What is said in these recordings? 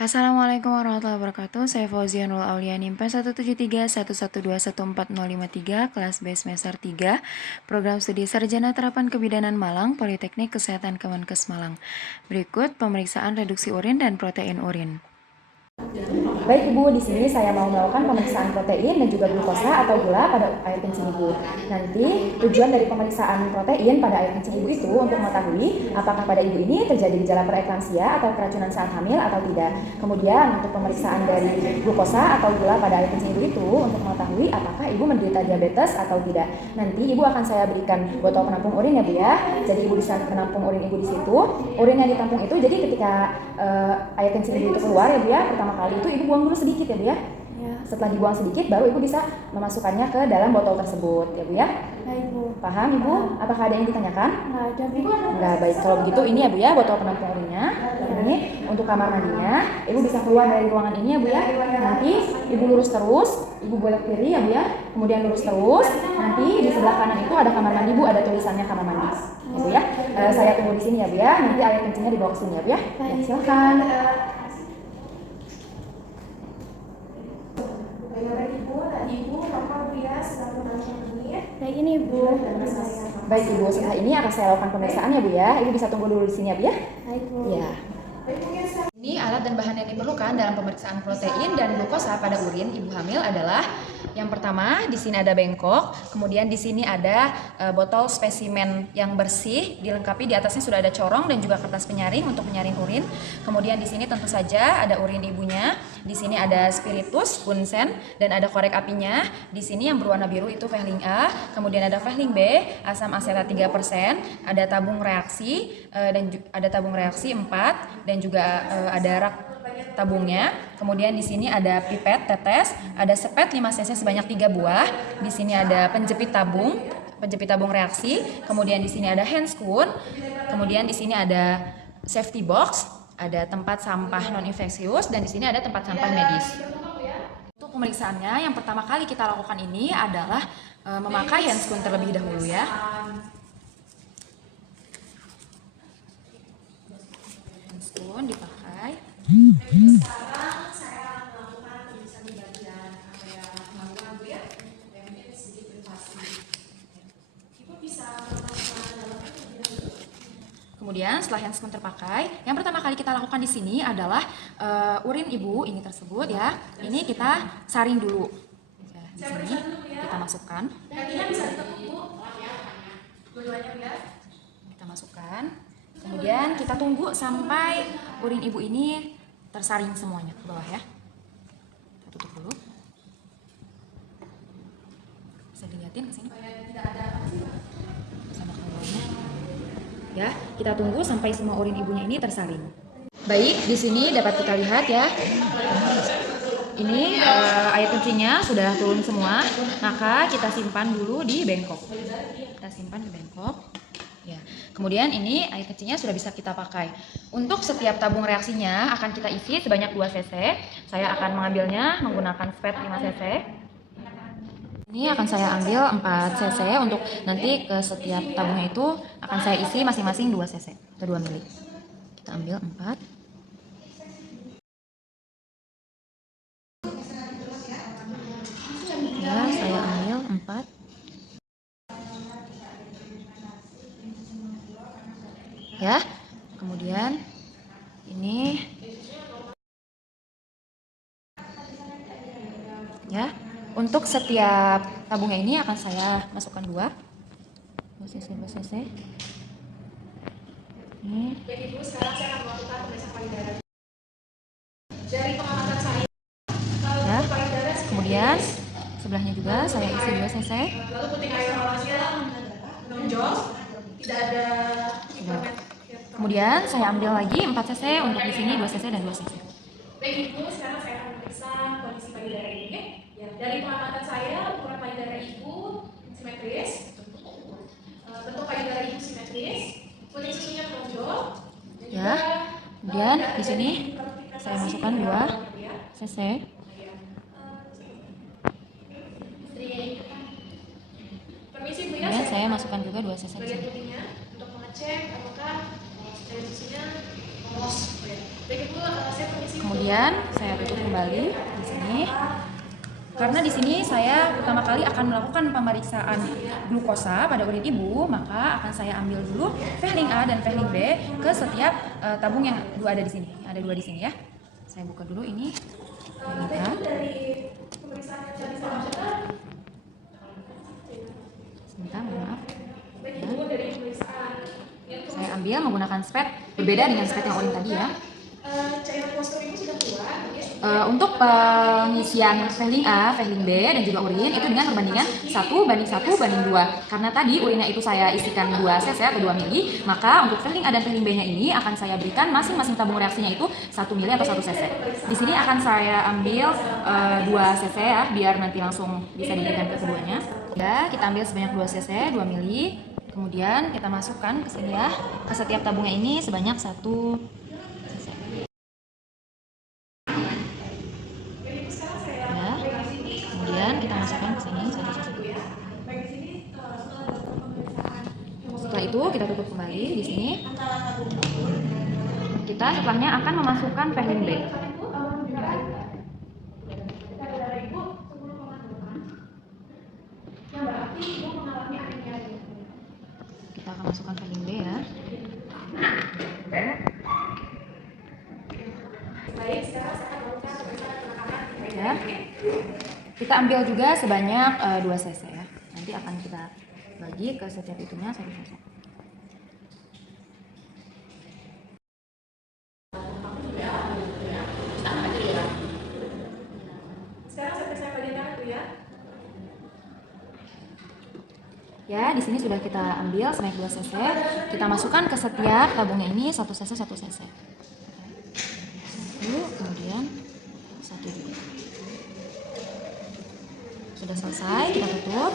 Assalamualaikum warahmatullahi wabarakatuh. Saya Fauzia Nurul Auliani, IPA 17311214053, kelas B semester 3, Program Studi Sarjana Terapan Kebidanan Malang, Politeknik Kesehatan Kemenkes Malang. Berikut pemeriksaan reduksi urin dan protein urin. Baik Ibu, di sini saya mau melakukan pemeriksaan protein dan juga glukosa atau gula pada air kencing Ibu. Nanti tujuan dari pemeriksaan protein pada air kencing Ibu itu untuk mengetahui apakah pada Ibu ini terjadi gejala preeklamsia atau keracunan saat hamil atau tidak. Kemudian untuk pemeriksaan dari glukosa atau gula pada air kencing Ibu itu untuk mengetahui apakah Ibu menderita diabetes atau tidak. Nanti Ibu akan saya berikan botol penampung urin ya Bu ya. Jadi Ibu bisa menampung urin Ibu di situ. Urin yang ditampung itu jadi ketika air kencing Ibu itu keluar ya Bu ya, pertama kali itu Ibu buang dulu sedikit ya Bu ya. Setelah dibuang sedikit baru Ibu bisa memasukkannya ke dalam botol tersebut ya Bu ya. Baik Bu. Paham Ibu? Apakah ada yang ditanyakan? Nggak ada Bu. Enggak, baik. Kalau begitu ini ya Bu ya botol penampung urinnya. Ini untuk kamar mandinya. Ibu bisa keluar dari ruangan ini ya Bu ya. Nanti Ibu lurus terus, Ibu belok kiri ya Bu ya. Kemudian lurus terus. Nanti di sebelah kanan itu ada kamar mandi Bu, ada tulisannya kamar mandi. Ya Bu ya. Saya tunggu di sini ya Bu ya. Nanti air kencingnya dibawa ke sini ya Bu ya. Ya, silakan. Baik ini Bu. Baik Ibu, setelah ini akan saya lakukan pemeriksaan ya Bu ya. Ibu bisa tunggu dulu di sini ya Bu ya. Baik Bu. Ya. Ini alat dan bahan yang diperlukan dalam pemeriksaan protein dan glukosa pada urin ibu hamil adalah yang pertama di sini ada bengkok, kemudian di sini ada botol spesimen yang bersih, dilengkapi di atasnya sudah ada corong dan juga kertas penyaring untuk menyaring urin. Kemudian di sini tentu saja ada urin ibunya, di sini ada spiritus, bunsen, dan ada korek apinya. Di sini yang berwarna biru itu Vehling A, kemudian ada Vehling B, asam asetat 3%, ada tabung reaksi dan ada tabung reaksi 4 dan juga ada rak tabungnya. Kemudian di sini ada pipet tetes, ada sepet 5 cc sebanyak 3 buah. Di sini ada penjepit tabung reaksi. Kemudian di sini ada hand spoon. Kemudian di sini ada safety box, ada tempat sampah non infeksius dan di sini ada tempat sampah medis. Untuk pemeriksaannya yang pertama kali kita lakukan ini adalah memakai hand spoon terlebih dahulu ya. Hand spoon dipakai. Sekarang saya melakukan tulisan di bagian area maluan Bu ya, yang mungkin sedikit privasi. Ibu bisa melakukan dalam. Kemudian setelah hand spoon terpakai, yang pertama kali kita lakukan di sini adalah urin ibu ini tersebut ya. Ini kita saring dulu. Ya, di sini kita masukkan. Kita masukkan. Kemudian kita tunggu sampai urin ibu ini tersaring semuanya ke bawah ya. Kita tutup dulu. Bisa dilihatin ke sini. Sama ke bawahnya. Ya, kita tunggu sampai semua urin ibunya ini tersaring. Baik, di sini dapat kita lihat ya. Ini air kencingnya sudah turun semua, maka kita simpan dulu di bengkok. Kita simpan di bengkok. Ya. Kemudian ini air kencingnya sudah bisa kita pakai. Untuk setiap tabung reaksinya akan kita isi sebanyak 2 cc. Saya akan mengambilnya menggunakan spet 5 cc. Ini akan saya ambil 4 cc untuk nanti ke setiap tabungnya itu akan saya isi masing-masing 2 cc atau 2 mili. Kita ambil 4. Ya, saya ambil 4. Ya, kemudian ini ya, untuk setiap tabungnya ini akan saya masukkan 2 cc. Ini. Baik Ibu, sekarang saya akan melakukan pemeriksaan payudara. Dari pengamatan saya, Ya, kemudian sebelahnya juga saya isi 2 cc. lalu ketika evaluasinya menonjol, tidak ada Kemudian saya ambil lagi 4 cc untuk di sini 2 cc dan 2 cc. Baik Ibu, sekarang saya akan memeriksa kondisi payudara ini. Ya, dari pengamatan saya, ukuran payudara Ibu simetris, bentuk payudara Ibu simetris, kuning susunya menonjol. Ya, kemudian di sini saya masukkan 2 cc. Permisi Bu ya, Kemudian saya masukkan juga 2 cc di bagian sini. putihnya untuk mengecek apakah dari susunya Baik Ibu, saya permisi. Kemudian saya tutup kembali di sini. Karena di sini saya pertama kali akan melakukan pemeriksaan glukosa pada urin ibu, maka akan saya ambil dulu Vehling A dan Vehling B ke setiap tabung yang ada di sini. Ada 2 di sini ya. Saya buka dulu ini. Vehling A. Dari pemeriksaan yang tadi saya lakukan, Sebentar, mohon maaf. baik Ibu, dari pemeriksaan yang Saya ambil menggunakan spet berbeda dengan spet yang urin tadi ya. cairan postur Ibu sudah keluar, ya? Untuk pengisian Vehling A, Vehling B, dan juga urin itu dengan perbandingan 1:1:2. Karena tadi urinnya itu saya isikan 2 cc atau 2 mili, maka untuk Vehling A dan Vehling B-nya ini akan saya berikan masing-masing tabung reaksinya itu 1 mili atau 1 cc. Di sini akan saya ambil 2 cc ya, biar nanti langsung bisa diberikan ke keduanya. Ya, kita ambil sebanyak 2 cc, 2 mili. Kemudian kita masukkan ke sini ya, ke setiap tabungnya ini sebanyak 1 cc. Ya. Kemudian kita masukkan ke sini 1 cc. Setelah itu kita tutup kembali di sini. Kita setelahnya akan memasukkan Vehling B. Yang berarti Ibu mengalami anemia. Kita akan masukkan Vehling B ya. Baik, sekarang saya akan melakukan pemeriksaan penekanan Ya. Kita ambil juga sebanyak 2 cc ya. Nanti akan kita bagi ke setiap itunya 1 cc. Sekarang saya bagikan itu ya. Ya, di sini sudah kita ambil sebanyak 2 cc. Kita masukkan ke setiap tabungnya ini 1 cc 1 cc. 1, kemudian 1 juga. Sudah selesai, kita tutup.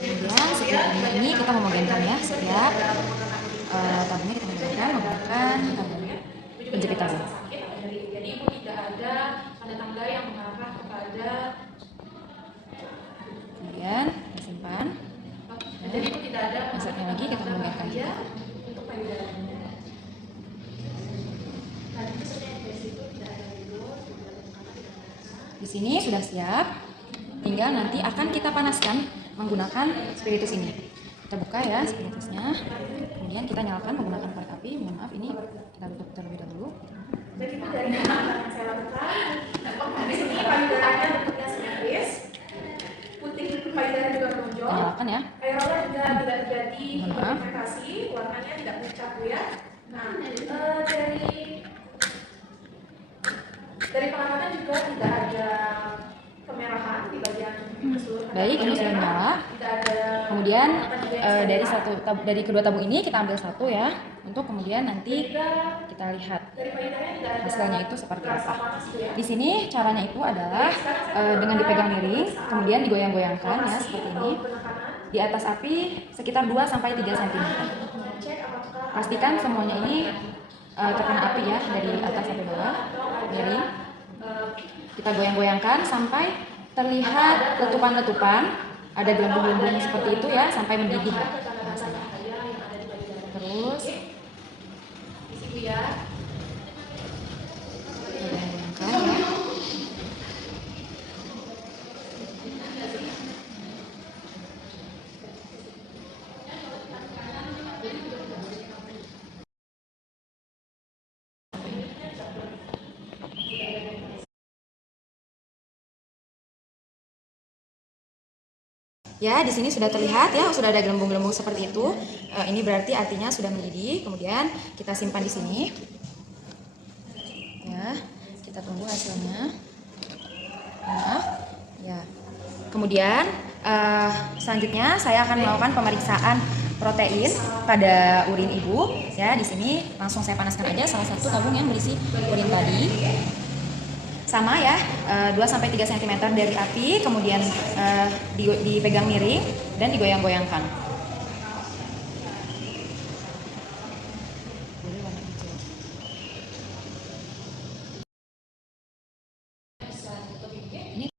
Kemudian setiap ini kita homogenkan ya, setiap tabungnya kita homogenkan menggunakan tabung penjepit tabung. Jadi Ibu tidak ada tanda-tanda yang mengarah kepada, Kemudian disimpan. jadi Ibu tidak ada Masuknya lagi kita homogenkan juga. untuk payudaranya. Tadi itu sebenarnya dari situ tidak ada video, Di sini sudah siap. Tinggal nanti akan kita panaskan menggunakan spiritus ini. Kita buka ya spiritusnya. Kemudian kita nyalakan menggunakan korek api. Mohon maaf ini kita tutup terlebih dahulu. jadi itu dari yang saya lakukan. Di sini payudaranya bentuknya simetris, putih payudara juga Kita menonjol. nyalakan ya. Aerolnya juga tidak terjadi Mohon maaf. pigmentasi, warnanya tidak pucat Bu ya. Nah, dari pengamatan juga tidak ada kemerahan di bagian keseluruhan. Baik, ini sudah menyala. Tidak ada. Kemudian dari kedua tabung ini kita ambil 1 ya, untuk kemudian nanti kita lihat Dari payudaranya tidak ada hasilnya itu seperti rasa apa. panas Bu ya. Di sini caranya itu adalah dengan dipegang miring, kemudian digoyang-goyangkan ya seperti ini. Di atas api sekitar 2-3 cm. Cek apakah Pastikan semuanya ini terkena api ya dari atas sampai bawah. Miring. Kita goyang-goyangkan sampai terlihat letupan-letupan, ada gelembung-gelembung seperti itu ya, sampai mendidih lah rasanya. Terus di situ ya. goyang-goyangkan ya. Ya, di sini sudah terlihat ya, sudah ada gelembung-gelembung seperti itu. Ini berarti artinya sudah mendidih. Kemudian kita simpan di sini. Ya, kita tunggu hasilnya. Maaf. Ya. Kemudian selanjutnya saya akan melakukan pemeriksaan protein pada urin ibu. Ya, di sini langsung saya panaskan aja salah satu tabung yang berisi urin tadi. Sama ya, 2-3 cm dari api, kemudian dipegang miring dan digoyang-goyangkan. Boleh warna hijau. Ini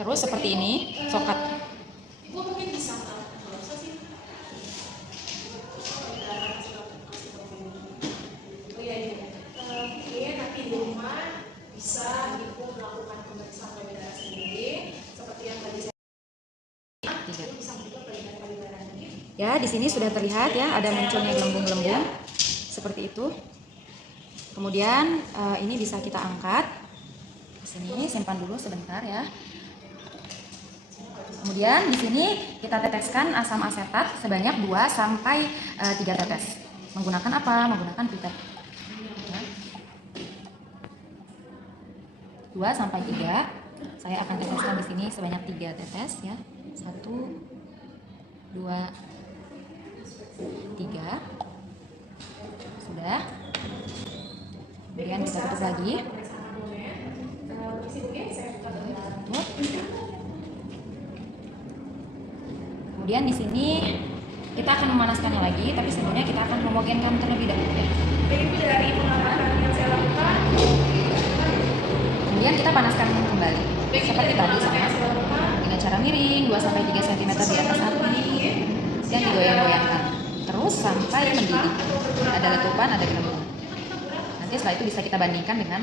terus seperti ini, sokat. Ibu mungkin bisa Ya, di sini sudah terlihat ya ada munculnya gelembung-gelembung seperti itu. Kemudian ini bisa kita angkat. Di sini simpan dulu sebentar ya. Kemudian di sini kita teteskan asam asetat sebanyak 2 sampai 3 tetes. Menggunakan apa? Menggunakan pipet. Ya. 2 sampai 3. Saya akan teteskan di sini sebanyak 3 tetes ya. 1 2 3. Sudah. Kemudian kita tutup lagi. Tutup. Kemudian di sini kita akan memanaskannya lagi, tapi sebelumnya kita akan homogenkan terlebih dahulu ya. Dari pengamatan yang saya lakukan, Kemudian kita panaskan kembali. Seperti tadi sama dengan cara miring 2 sampai 3 cm di atas api dan digoyang-goyangkan. Terus sampai mendidih. Ada letupan, ada gelembung. Nanti setelah itu bisa kita bandingkan dengan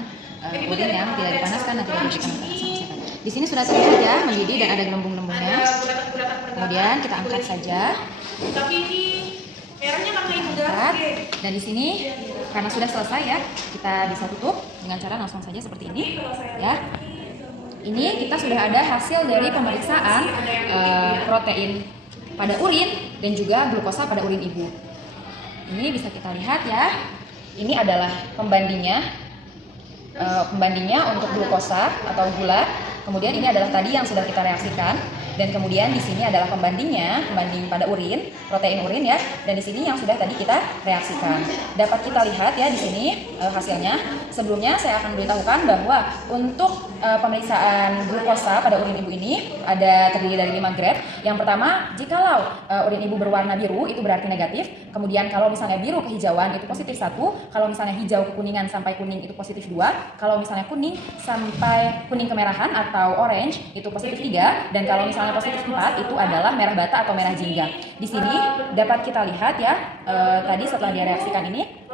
urin yang tidak dipanaskan dan tidak diberikan asam asetat. Di sini sudah terlihat ya mendidih dan ada gelembung-gelembungnya. Kemudian kita angkat saja. tapi ini merahnya karena itu Angkat. Dan di sini karena sudah selesai ya, kita bisa tutup dengan cara langsung saja seperti ini ya. Ini kita sudah ada hasil dari pemeriksaan protein pada urin dan juga glukosa pada urin ibu. Ini bisa kita lihat ya. Ini adalah pembandingnya. Pembandingnya untuk glukosa atau gula. Kemudian ini adalah tadi yang sudah kita reaksikan. Dan kemudian di sini adalah pembandingnya, pembanding pada urin, protein urin ya. Dan di sini yang sudah tadi kita reaksikan. Dapat kita lihat ya di sini hasilnya. Sebelumnya saya akan beritahukan bahwa untuk pemeriksaan glukosa pada urin ibu ini ada terdiri dari 5 grade. Yang pertama, jikalau urin ibu berwarna biru itu berarti negatif. Kemudian kalau misalnya biru kehijauan itu positif 1. Kalau misalnya hijau kekuningan sampai kuning itu positif 2. Kalau misalnya kuning sampai kuning kemerahan atau orange itu positif 3. Dan kalau misalnya positif 4 itu adalah merah bata atau merah jingga. Di sini dapat kita lihat ya, tadi setelah direaksikan ini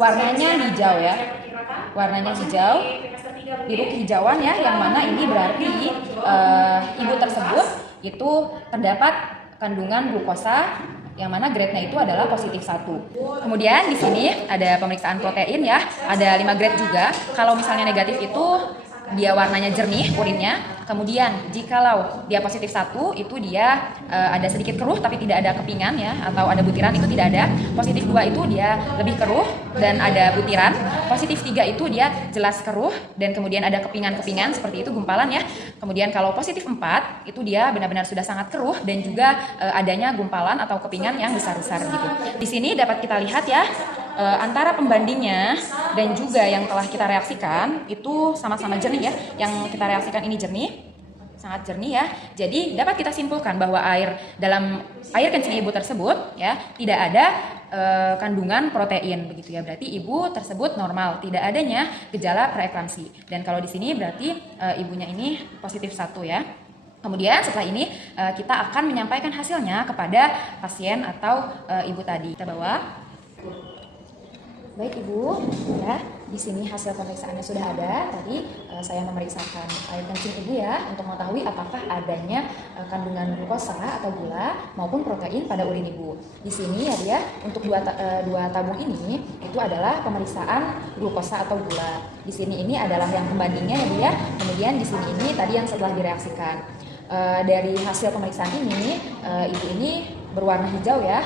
warnanya hijau ya. Warnanya hijau, biru kehijauan ya, yang mana ini berarti ibu tersebut itu terdapat kandungan glukosa yang mana grade-nya itu adalah positif 1. Kemudian di sini ada pemeriksaan protein ya, ada 5 grade juga. Kalau misalnya negatif itu dia warnanya jernih urinnya. Kemudian jikalau dia positif 1 itu dia ada sedikit keruh tapi tidak ada kepingan ya, atau ada butiran itu tidak ada. Positif 2 itu dia lebih keruh dan ada butiran. Positif 3 itu dia jelas keruh dan kemudian ada kepingan-kepingan seperti itu, gumpalan ya. Kemudian kalau positif 4 itu dia benar-benar sudah sangat keruh dan juga adanya gumpalan atau kepingan yang besar-besar gitu. Di sini dapat kita lihat ya, antara pembandingnya dan juga yang telah kita reaksikan itu sama-sama jernih ya. Yang kita reaksikan ini jernih, sangat jernih ya. Jadi dapat kita simpulkan bahwa dalam air kencing ibu tersebut ya tidak ada kandungan protein begitu ya. Berarti ibu tersebut normal, tidak adanya gejala preeklamsi. Dan kalau di sini berarti ibunya ini positif 1 ya. Kemudian setelah ini kita akan menyampaikan hasilnya kepada pasien atau ibu tadi. Kita bawa. Baik Ibu, ya di sini hasil pemeriksaannya sudah ada. Tadi saya memeriksakan air kencing Ibu ya untuk mengetahui apakah adanya kandungan glukosa atau gula maupun protein pada urin Ibu. Di sini ya dia untuk dua tabung ini itu adalah pemeriksaan glukosa atau gula. Di sini ini adalah yang pembandingnya ya Bu ya. Kemudian di sini ini tadi yang setelah direaksikan. Dari hasil pemeriksaan ini Ibu ini berwarna hijau ya.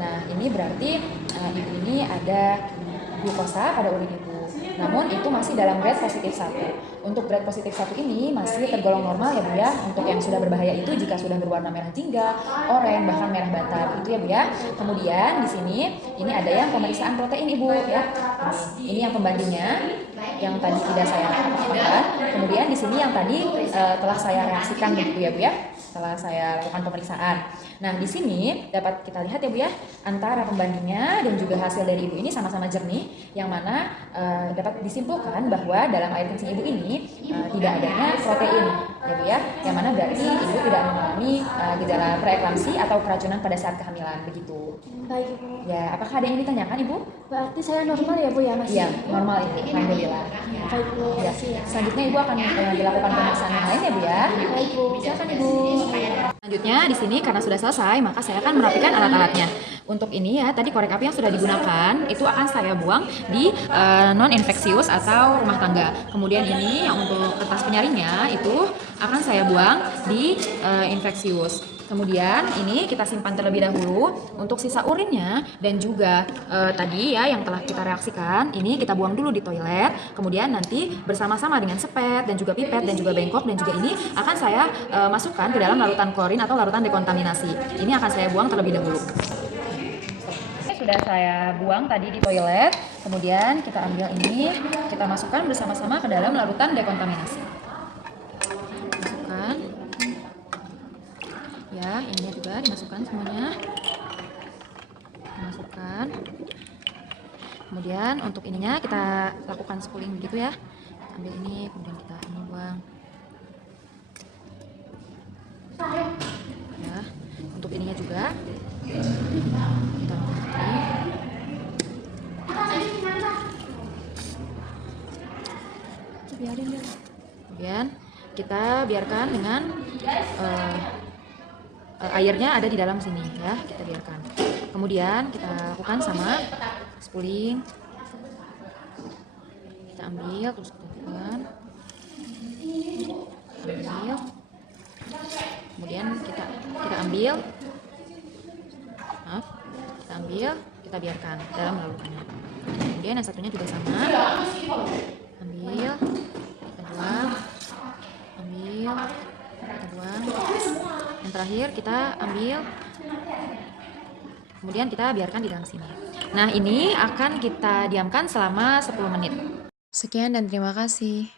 Nah ini berarti Ibu ini ada glukosa pada urin ibu. Namun itu masih dalam grade positif 1. Untuk grade positif 1 ini masih tergolong normal ya Bu ya. Untuk yang sudah berbahaya itu jika sudah berwarna merah jingga, oranye, bahkan merah bata begitu ya Bu ya. Kemudian di sini ini ada yang pemeriksaan protein Ibu ya. Ini yang pembandingnya yang tadi tidak saya lakukan. Kemudian di sini yang tadi telah saya reaksikan begitu ya Bu ya. Setelah saya lakukan pemeriksaan. Nah, di sini dapat kita lihat ya Bu ya, antara pembandingnya dan juga hasil dari ibu ini sama-sama jernih, yang mana dapat disimpulkan bahwa dalam air kencing ibu ini tidak adanya protein ya Bu ya, yang mana berarti Ibu tidak mengalami gejala preeklamsi atau keracunan pada saat kehamilan, begitu. Baik Bu. Ya, apakah ada yang ditanyakan Ibu? Berarti saya normal ya Bu ya masih? Iya, normal Ibu, alhamdulillah. Baik Bu. Ya, selanjutnya Ibu akan dilakukan pemeriksaan yang lain ya Bu ya. Baik Bu. Silakan Ibu. Selanjutnya di sini karena sudah selesai, maka saya akan merapikan alat-alatnya. Untuk ini ya, tadi korek api yang sudah digunakan itu akan saya buang di non infeksius atau rumah tangga. Kemudian ini yang untuk kertas penyaringnya itu akan saya buang di infeksius. Kemudian ini kita simpan terlebih dahulu untuk sisa urinnya dan juga tadi ya yang telah kita reaksikan ini kita buang dulu di toilet. Kemudian nanti bersama-sama dengan sepet dan juga pipet dan juga bengkok dan juga ini akan saya masukkan ke dalam larutan klorin atau larutan dekontaminasi. Ini akan saya buang terlebih dahulu. Sudah saya buang tadi di toilet, kemudian kita ambil ini, kita masukkan bersama-sama ke dalam larutan dekontaminasi. Masukkan. Ya, ininya juga dimasukkan semuanya. Dimasukkan. Kemudian untuk ininya kita lakukan spooling begitu ya. Kita ambil ini, kemudian kita buang. Ya, untuk ininya juga. Kita kemudian kita biarkan dengan airnya ada di dalam sini ya, kita biarkan. Kemudian kita lakukan sama spooling. Kita ambil terus kita tekan. Ambil. Kemudian kita ambil. Maaf, kita ambil, kita biarkan dalam larutannya. Kemudian yang satunya juga sama. Ambil, kita buang. Ambil, kita buang. Yang terakhir kita ambil. Kemudian kita biarkan di dalam sini. Nah, ini akan kita diamkan selama 10 menit. Sekian dan terima kasih.